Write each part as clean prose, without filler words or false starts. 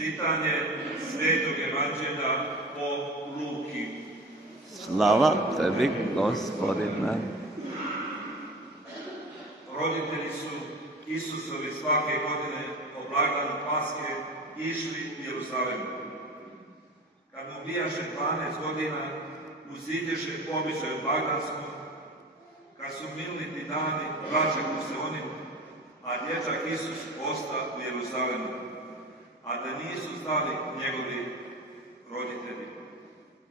Čitanje Svetog Evanđelja po Luki. Slava tebi, Gospodine. Roditelji su Isusovi svake godine po blagdanu Paske išli u Jeruzalem. Kad mu bijaše 12 godina, uzidješe po običaju blagdanskom, kad su militi dani, vraćaju se onim, a dječak Isus osta u Jeruzalemu, a da nisu znali njegovi roditelji.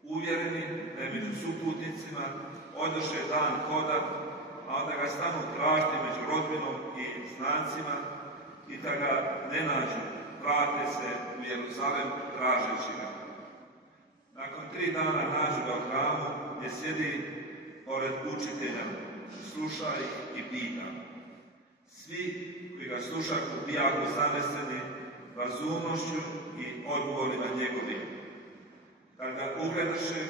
Uvjereni da je među suputnicima odoše dan hoda, a da ga stanu tražiti među rodbinom i znancima i da ga ne nađu, vrate se u Jeruzalem tražeći ga. Nakon 3 dana nađu ga u hramu gdje sjedi pored učitelja, sluša ih i pita. Svi koji ga slušahu bijahu zaneseni razumnošću i odgovorima njegovim. Kad ga ugledaše,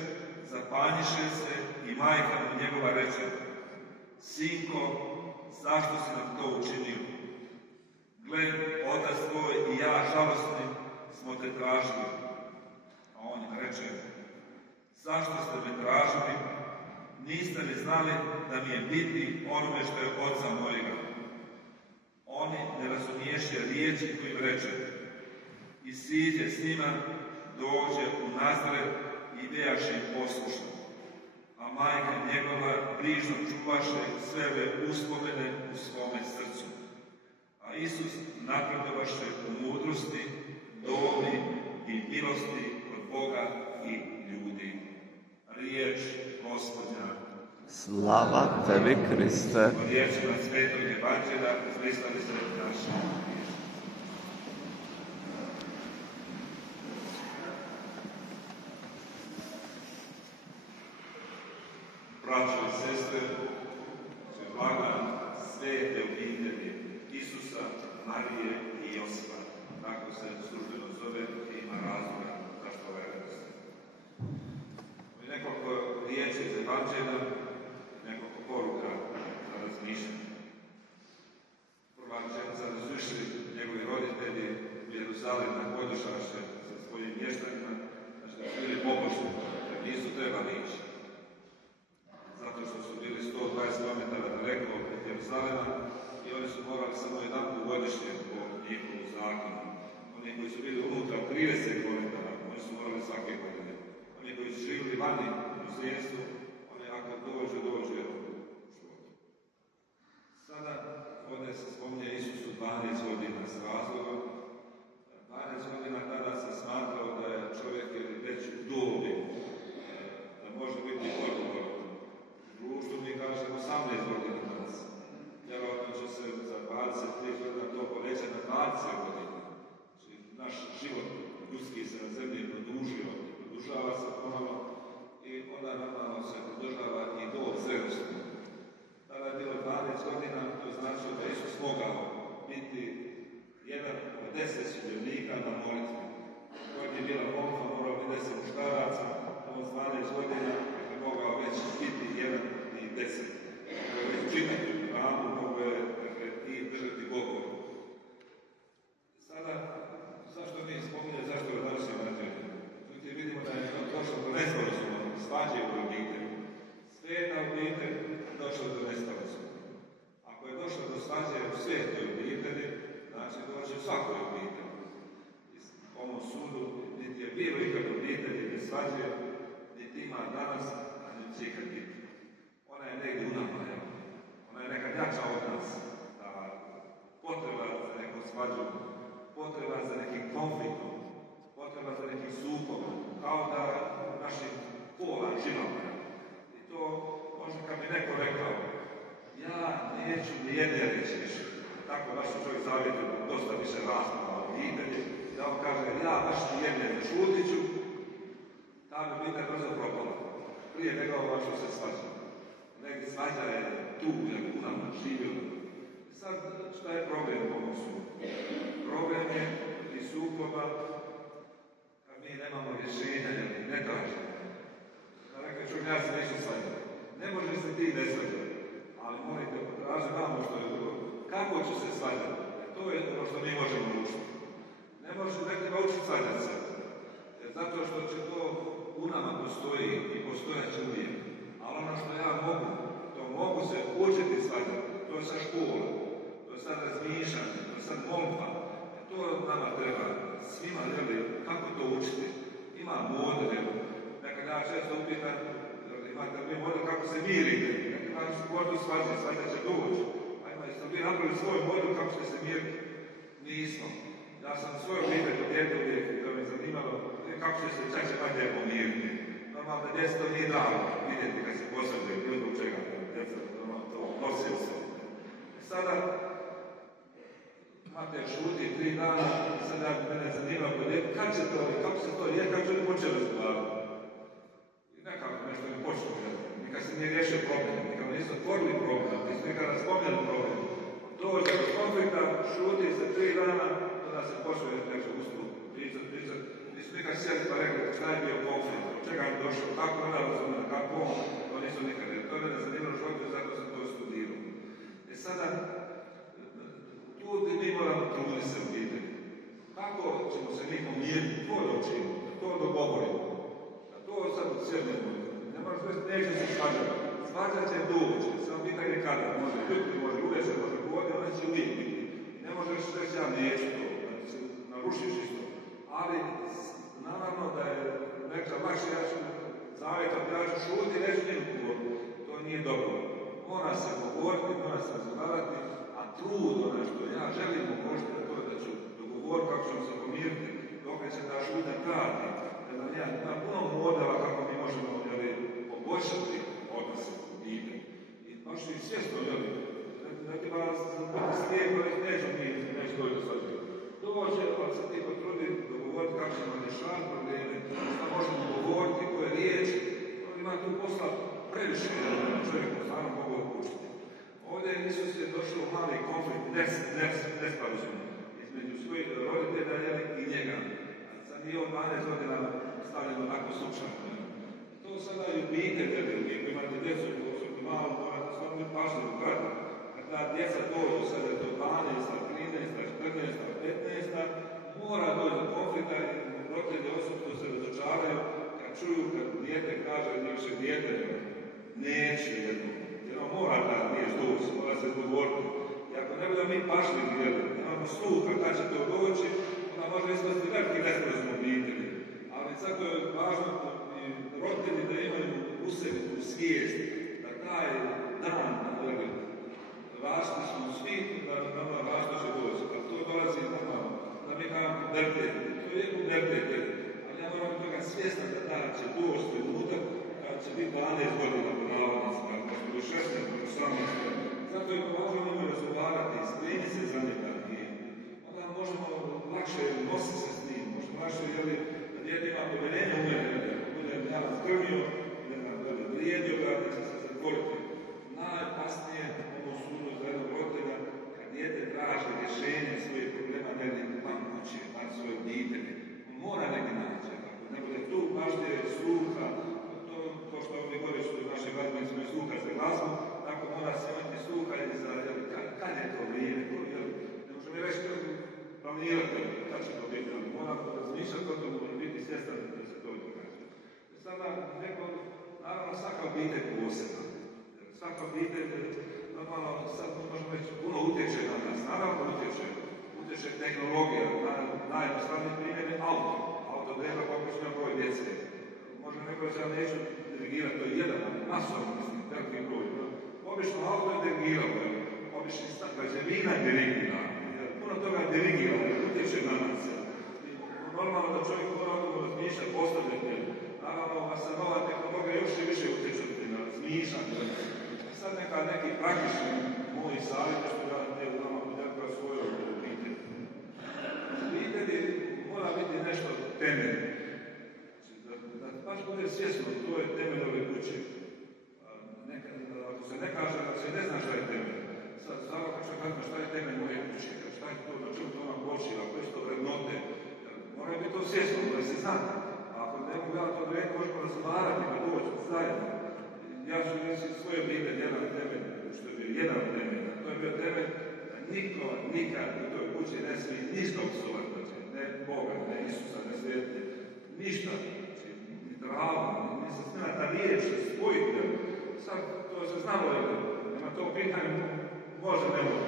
zapanjiše se i majka mu njegova reče: Sinko, zašto si nam to učinio? Gle, otac tvoj i ja žalostni smo te tražili. A on im reče: Zašto ste me tražili? Niste li znali da mi je biti onome što je oca mojega? Oni ne razumiješe riječi kojim reče. I siđe s njima, dođe u Nazaret i bejaše poslušan. A majka njegova brižno čuvaše sve ove uspomene u svome srcu. A Isus napredovaše u mudrosti, dobi i milosti od Boga i ljudi. Riječ Gospodnja. Slava tebi, Kriste. Po riječima Svetog Evanđelja izlistali se naši. Braćo i sestre, blagdan svete obitelji Isusa, Marije i Josipa. Tako se službeno zove i ima razloga zašto ovaj redost. Nekoliko riječi iz Evanđelja, nekoliko poruka za razmišljanje. Prva rečenica da su išli njegovi roditelji u Jeruzalem na podošaše sa svojim mještanima, znači da su bili pobožni, da nisu trebali ići. Zato što su bili 120 km daleko od Jeruzalema i oni su morali samo jedanput godišnje po njihovu zakonu. Oni koji su bili unutra 30 km, oni su morali svake godine. Oni koji su živjeli vani u inozemstvu, oni ako dođu u životu. Sada ovdje se spominje Isusu 12 godina s razlogom. 12 godina tada se smatrao da je čovjek već u dobi, da može biti odgovoran. U društvu mi kažemo 18 godina danas. Vjerojatno će se za 25 godina to povećati na 20 godina. Znači, naš život ljudski se na zemlji produžava se ponovno i onda normalno se produžava i do zrelosti. Tada je bilo 12 godina, to znači da Isus mogao biti jedan od 10 sudionika na molitvi. Koji je bila molitva, morao biti 10 muškaraca, on s 12 godina je mogao već biti jedan i 10. Mogao je već čitati u hramu, mogao je i držati govor. Sada, zašto mi spominje, zašto je danas Evanđelje? Međutim, vidimo da je došlo do nesporazuma, svađe u obitelji. Sveta obitelj došla do nesporazuma. Ako je došlo do svađe u svetoj obitelji, znači dođe u svakoj obitelji. Po ovom sudu niti je bilo ikad obitelji ne svađe, niti ima danas, a niti će ikad biti. Ona je negdje u nama, ona je nekad jača od nas. Potreba za nekom svađom, potreba za nekim konfliktom, potreba za nekim sukobom, kao da našim pola živamo. I to možda kad bi neko rekao, ja neću nijedne reći više. Tako baš čovjek zavjetio dosta više rasprava o obitelji, da on kaže, ja baš nijedne ne šutit ću, ta bi obitelj brzo propala. Prije nego što se svađa. Negdje svađa je tu, jer u nama živjela. Sad, šta je problem u ovom sudu? Problem je i sukoba kad mi nemamo rješenja, jer mi ne tražimo. Da rekao čovjek, ja se neću svađati. Ne može se ti ne svađati, ali morate potražiti tamo što je drugo. Kako će se svađati? To je ono što mi možemo učiti. Ne treba početi svađati se. Zato što će to u nama postoji i postojat će uvijek. Ali ono što ja mogu, to mogu se učiti svađati. To je sad škola, to je sad razmišljanje, to je sad molitva. To nama treba svima, kako to učiti. Ima model, nekad ja često upitam, imate li model kako se mirite, nekad naši sportu svađa će doći. A jeste li vi napravili svoj model kako ćete se miriti? Nismo. Ja sam svoje obitelj od djete uvijek, to me zanimalo, kako će se čače manje pomiriti. Normalno da djeca to nije drago vidjeti kad se posvađaju, bilo zbog čega djeca to nosi u sebi. Sada imate šuti 3 dana, sad mene zanimalo kad će to, kako se to je, kako će oni počeli razgovarati. I nekako nešto mi počelo, nikad se nije riješio problem, nikad nisu otvorili problem, nisu nikada spomljali problem. Dođe do konflikta, šuti se 3 dana, onda se počne nešto usput pričat. Nisu nikad sjeli pa rekli šta je bio konflikt, od čega je došao, kako onda razumio, kako on, to nisu nikad. To je mene zanimalo životu, zato sam to studirao. Sada, tu mi moramo truditi se u pitanju. Kako ćemo se mi pomiriti, to da učinimo, da to dogovorimo, da to sad odsjednemo. Ne moram sve, neće se svađati. Svađat će doći, samo pitanje kada. Može jutri, može uvečer, može povoditi, ona će uvijek biti. Ne možeš reći ja neću to, da se narušiš isto. Ali, naravno da je neka lakše, ja ću zavjetat, ja ću šuti, neću njemu govoriti. To nije dobro. Mora se govoriti, mora se razgovarati, a trud, ono što ja želim možda to da ću dogovoriti kako ćemo se pomiriti, dok će ta šuta trati. Ima puno modela kako mi možemo poboljšati odnose u obitelji. I baš i svjesno ne treba biti slijep, ali nećemo mi nešto doći do svađe. Dođe, ali se ti potrudi dogovoriti kako ćemo rješavati probleme, šta možemo govoriti, koje riječi. Ima tu posla previše, čovjek stvarno mogu opuštiti. Ovdje Isus je došao u mali konflikt, nesporazum između svojih roditelja i njega. Sad nije od 12 godina stavljeno tako slučajno. To sada i obitelj, ako imate djecu, osobno malo, morate stvarno biti pažljivo pratiti. Kad ta djeca dođu, sada je to 12, 13, 14, 15, mora doći do konflikta i roditelji osobno se razočaraju kad čuju, kad dijete kaže više dijete, neće jedno. Jer on mora da nije doći, mora se dogovoriti. I ako ne budemo mi pažljivi, nemamo sluha kad će to doći, onda može ispasti veliki nesporazum u obitelji. Ali zato je važno roditelji da imaju u sebi tu svijest, da taj dan, važni smo svi, da nama važno će doći. A to dolazi normalno, da mi imamo pubertet, to je pubertet, ali ja moram toga svjesna da dan će doći trenutak kad će biti 12 godina po navodnicima, možda do 16, možda 18. Zato je važno njima razgovarati, spremiti se za njega. Onda možemo lakše nositi se s njim, možemo lakše, da dijete ima povjerenje u mene, budem ja zgrmio, vrijedio ga, da će se zatvoriti. Najopasnije ovo sudu za jednog roditelja, kad dijete traži rješenje svojih problema, ne van kuće, van svoje obitelji. On mora neki naći, ako ne bude tu pažnje, sluha, to što ovdje govori što je naše glazbenice imaju sluha za glazbu, tako mora se imati sluha i za kad je to vrijeme, ne možemo mi reći planirati kad će to biti, ali moramo razmišljati o tomu i biti svjestan da se to događa. Sada neko, naravno svaka obitelj posebna. Svaka obitelj, normalno, sad možemo reći, puno utječe na nas. Naravno utječe tehnologija. Najjednostavniji primjer je auto. Auto treba pokušati broj djece. Možda neko reći, ja neću dirigirati, to je jedan, ali masovno, mislim, veliki broj. Obično auto je dirigirao, obični građevina je dirigirana. Puno toga dirigira, utječe na nas. Normalno da čovjek mora o tomu razmišljati, postavljati. Naravno, a sa nova tehnologija još i više utječe na razmišljanje. Sad neki praktični moji savjeti što ja nama podjelika svoju obitelj. Obitelji mora biti nešto temeljno. Da baš bude svjesno, to je temelj ove kuće. Ako se ne kaže, da se ne zna šta je temelj. Sad stvarno kad se kaže šta je temelj moje kuće, šta je to, na čemu to ona počiva, koje su to vrednote. Mora biti to svjesno, da se zna. A ako neko ja to rekao, možemo razgovarati, da dođe zajedno. Ja ću reći svoje obitelj, jedan temelj, što je bio jedan temelj, a to je bio temelj da niko nikad u toj kući ne smije ništa psovati, ne Boga, ne Isusa. to pitanje može, ne može.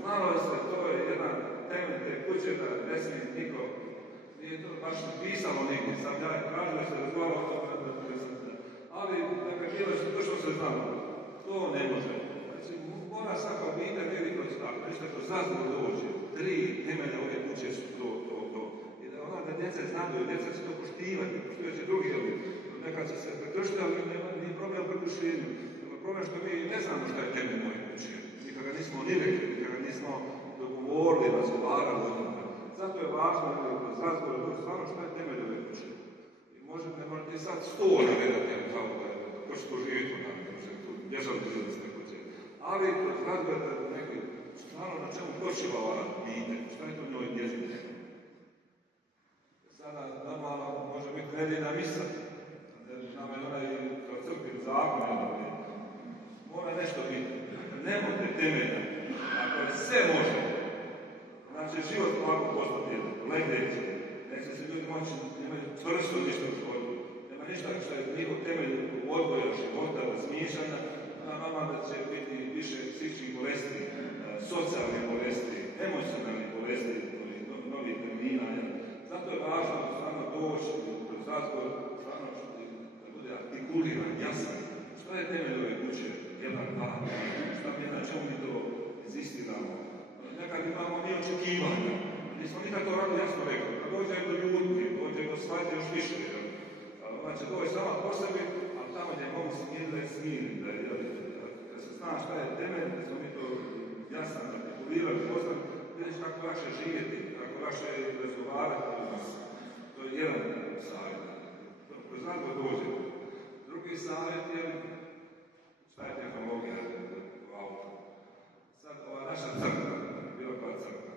Znalo se, to je jedan temelj te kuće da ne smije niko, nije to baš pisalo nigdje, sam ja tražio da se razgovarao o tome, ali dakle, bilo se to što se znalo, to ne može. Znači, mora svaka obitelj vidjeti kroz tako, nešto kroz razgovor dođe, 3 temelja ove kuće su to. I da ona da djeca znaju, djeca će to poštivati, poštivat će drugi, nekad će se prekršiti, ali nije problem u prekršenju. Problem što mi ne znamo šta je temelj moje kuće. Nikada nismo ni rekli, nikada nismo dogovorili, razgovarali o tome. Zato je važno kroz razgovor doći stvarno šta je temelj ove kuće. I ne možete sad 100 navedati, kao da ko će to živjeti u nama, ne može tu bježati iz te kuće. Ali kroz razgovor da neki stvarno na čemu počiva ova obitelj, šta je to njoj dježite. Sada normalno može biti nedjeljna misa. Nama je onaj crkveni zakon, mora nešto biti. Nemojte temelja. Ako je sve može, znači život ovako postati legdeći. Neće se ljudi moći, nemaju čvrsto ništa u svoju. Nema ništa što je njihov temelj odgoja, života, razmišljanja. Nama da će biti više psihičkih bolesti, socijalnih bolesti, emocionalnih bolesti, novih termina. Zato je važno da stvarno doći kroz razgovor, stvarno da bude artikuliran, jasan. Što je temelj ove kuće? 1, 2, šta mi je na čemu mi to insistiramo? Nekad imamo mi očekivanja. Nismo nikad to rado jasno rekli. Kad dođe do ljudbi, dođe do shvatiti još više. Ona će doći sama po sebi, a tamo gdje mogu smiriti da je smiriti. Da se zna šta je temelj, da smo mi to jasno artikulirali, poznati, vidiš kako lakše živjeti, kako lakše razgovarati. To je jedan savjet. Kroz razgovor dođe. Drugi savjet je šta je tehnologija u autu. Sad ova naša crkva, bilo koja crkva,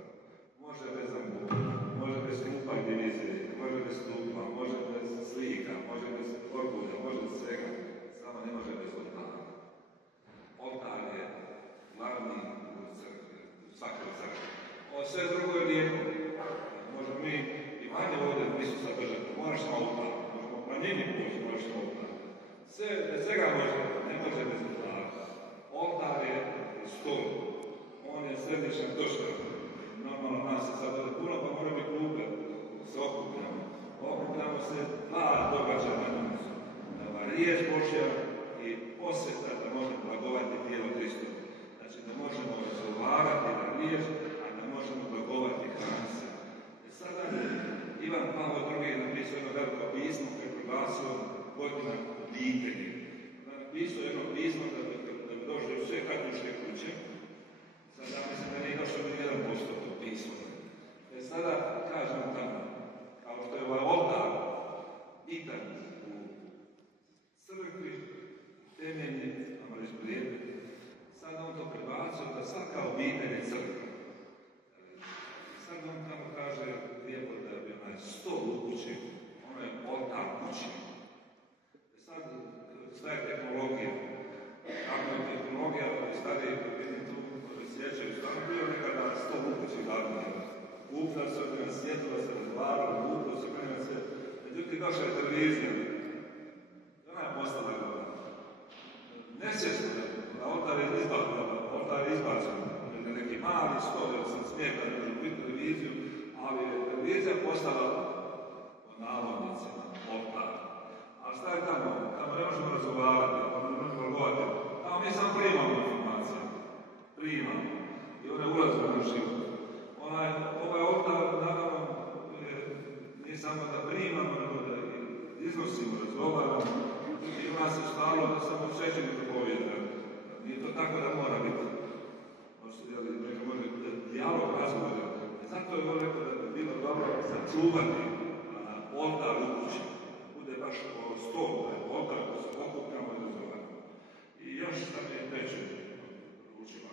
može bez zambuka, može bez stupa i divizije, može bez stupa, može bez slika, može bez orgulja, može bez svega, samo ne može bez oltara. Oltar je glavni u crkvi, u svakoj crkvi. Ovo sve drugo je lijepo. Možemo mi i manje ovdje Isusa držati, moraš na oltar, možemo manjini poći, moraš na oltar. Sve, bez svega može, ne može bez oltara. Oltar je stol, on je središnja točka. Normalno nas je sad puno, pa mora biti klupe, se okupljamo. Okupljamo se 2 događaja na nas. Riječ Božja i posjeta da možemo blagovati tijelo Hristovo. Znači da možemo razgovarati na riječ, a da možemo blagovati hranu se. Sada Ivan Pavao II je napisao jedno veliko pismo koje je proglasio godina obitelji. Napisao jedno pismo da bi došli u sve katoličke kuće. Sada mislim da nije došlo ni 1% tog pisma. Sada kažem tamo, kao što je ovaj oltar bitan u crkvi, temelji, tamo reći prijeme, sada on to prebacio da svaka obitelj je crkva. Sad on tamo kaže lijepo da je onaj stol u kući, ono je oltar kući. Sad, šta je tehnologija? Kako je tehnologija, starije vidim tu, sjećaju, stvarno bio nekada stol u kući glavno. Upna se, na svjetlo se razgovaralo, upno se, prema se. Međutim, došla je televizija. Ona je postala glavna. Nesvjesno da oltar je izbačen. Na neki mali stol, jer sam smijetan da biti televiziju, ali je televizija postala po navodnicima oltar. A šta je tamo? Tamo ne možemo razgovarati, tamo ne možemo govoriti. Tamo mi samo primamo informacije. Primamo. I one ulaze u naš život. Ovaj oltar, naravno, nije samo da primamo, nego da iznosimo, razgovaramo. I u nas je stalo da samo svećeni propovjeda. Nije to tako da mora biti. Može dijalog razgovora. Zato je on rekao da bi bilo dobro sačuvati oltar u kući. Bude baš stol, oltar koji se okupljamo i razgovaramo. I još sam je treći učimo.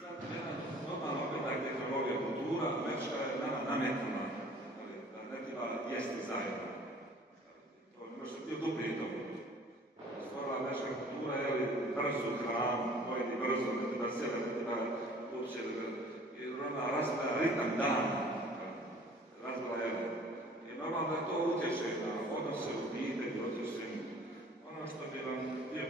Sad normalno opet taj tehnologija kultura, već je nama nametnula da ne treba jesti zajedno. To ne može ti oduprijeti to. Stvorila naša kultura je brzo hranu, pojedi brzo, ne treba sjeda, ne treba uopće, jer ona razvoja ritam dana, razvoja jedna. I normalno da to utječe na odnose u obitelji, utječe ono što bi vam bio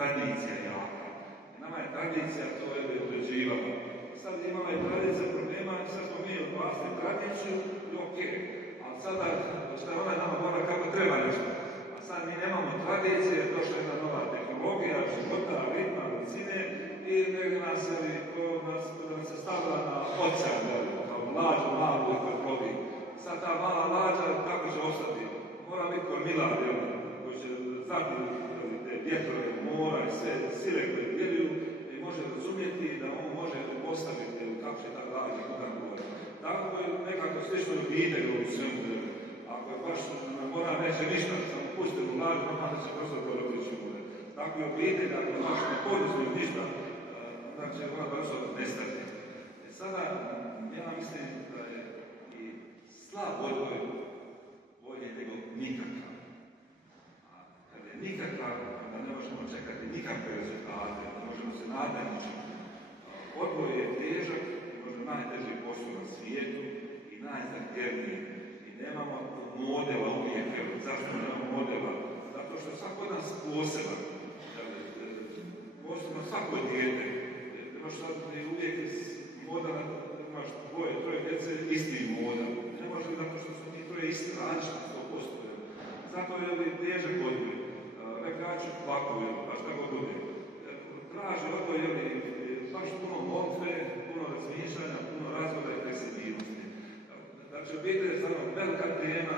tradicija jaka. Nama je tradicija, to je određivala. Sad imala je tradicija problema, sad smo mi odbacili tradiciju i okej. Ali sada, što je ona nama mora kako treba nešto. A sad mi nemamo tradicije, došla je jedna nova tehnologija, života, ritma, medicine i nas se stavila na ocean, kao lađu malu koja plovi. Sad ta mala lađa, kako će ostati? Mora biti kormilar, koji će znati te vjetrove, mora i sve sile koje djeluju i može razumjeti da on može postaviti kako će ta lađa kuda govori. Tako je nekako slično obitelj u svemu. Ako je baš mora neće ništa, samo pustiti u lađu, onda će prosto gore otići u more. Tako je obitelj, ako je baš ne poduzme ništa, znači ona brzo nestane. Sada, ja mislim da je i slab odgoj bolje nego nikakav. A kad je nikakav, onda ne možemo čekati nikakve rezultate, ne možemo se nadati. Odgoj je težak, možda najteži posao na svijetu i najzahtjevniji. I nemamo modela uvijek. Zašto nemamo modela? Zato što svako od nas poseban. Posebno svako dijete. Nemaš sad uvijek model, imaš dvoje, troje djece, isti model. Ne može zato što su mi troje isti različiti, 100%. Zato je li težak odgoj. Rekaču plakuju, pa šta god bude. Traži odgoj, baš puno molitve, puno razmišljanja, puno razvoda i fleksibilnosti. Znači, obitelj je stvarno velika tema,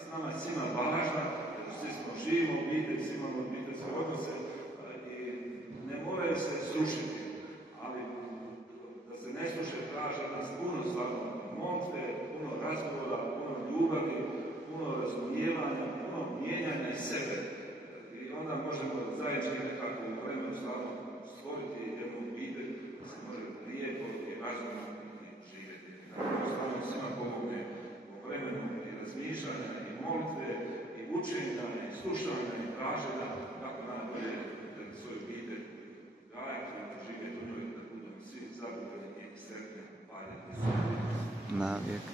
s nama je svima važna, svi smo živimo u obitelji, svi imamo obiteljske odnose i ne moraju se srušiti, ali da se ne sluše traže nas puno stvarno molitve, puno razgovora, puno ljubavi, puno razumijevanja, puno mijenjanja iz sebe. I onda možemo zajednički nekako u vremenu stvarno stvoriti jednu obitelj da se može lijepo i razumno živjeti. Dakle, stvarno svima pomogne u vremenu i razmišljanja i molitve i učenja i slušanja i traženja kako najbolje svoju obitelj gajati i živjeti u njoj da budemo svi zadovoljni i sretni. Na vijek.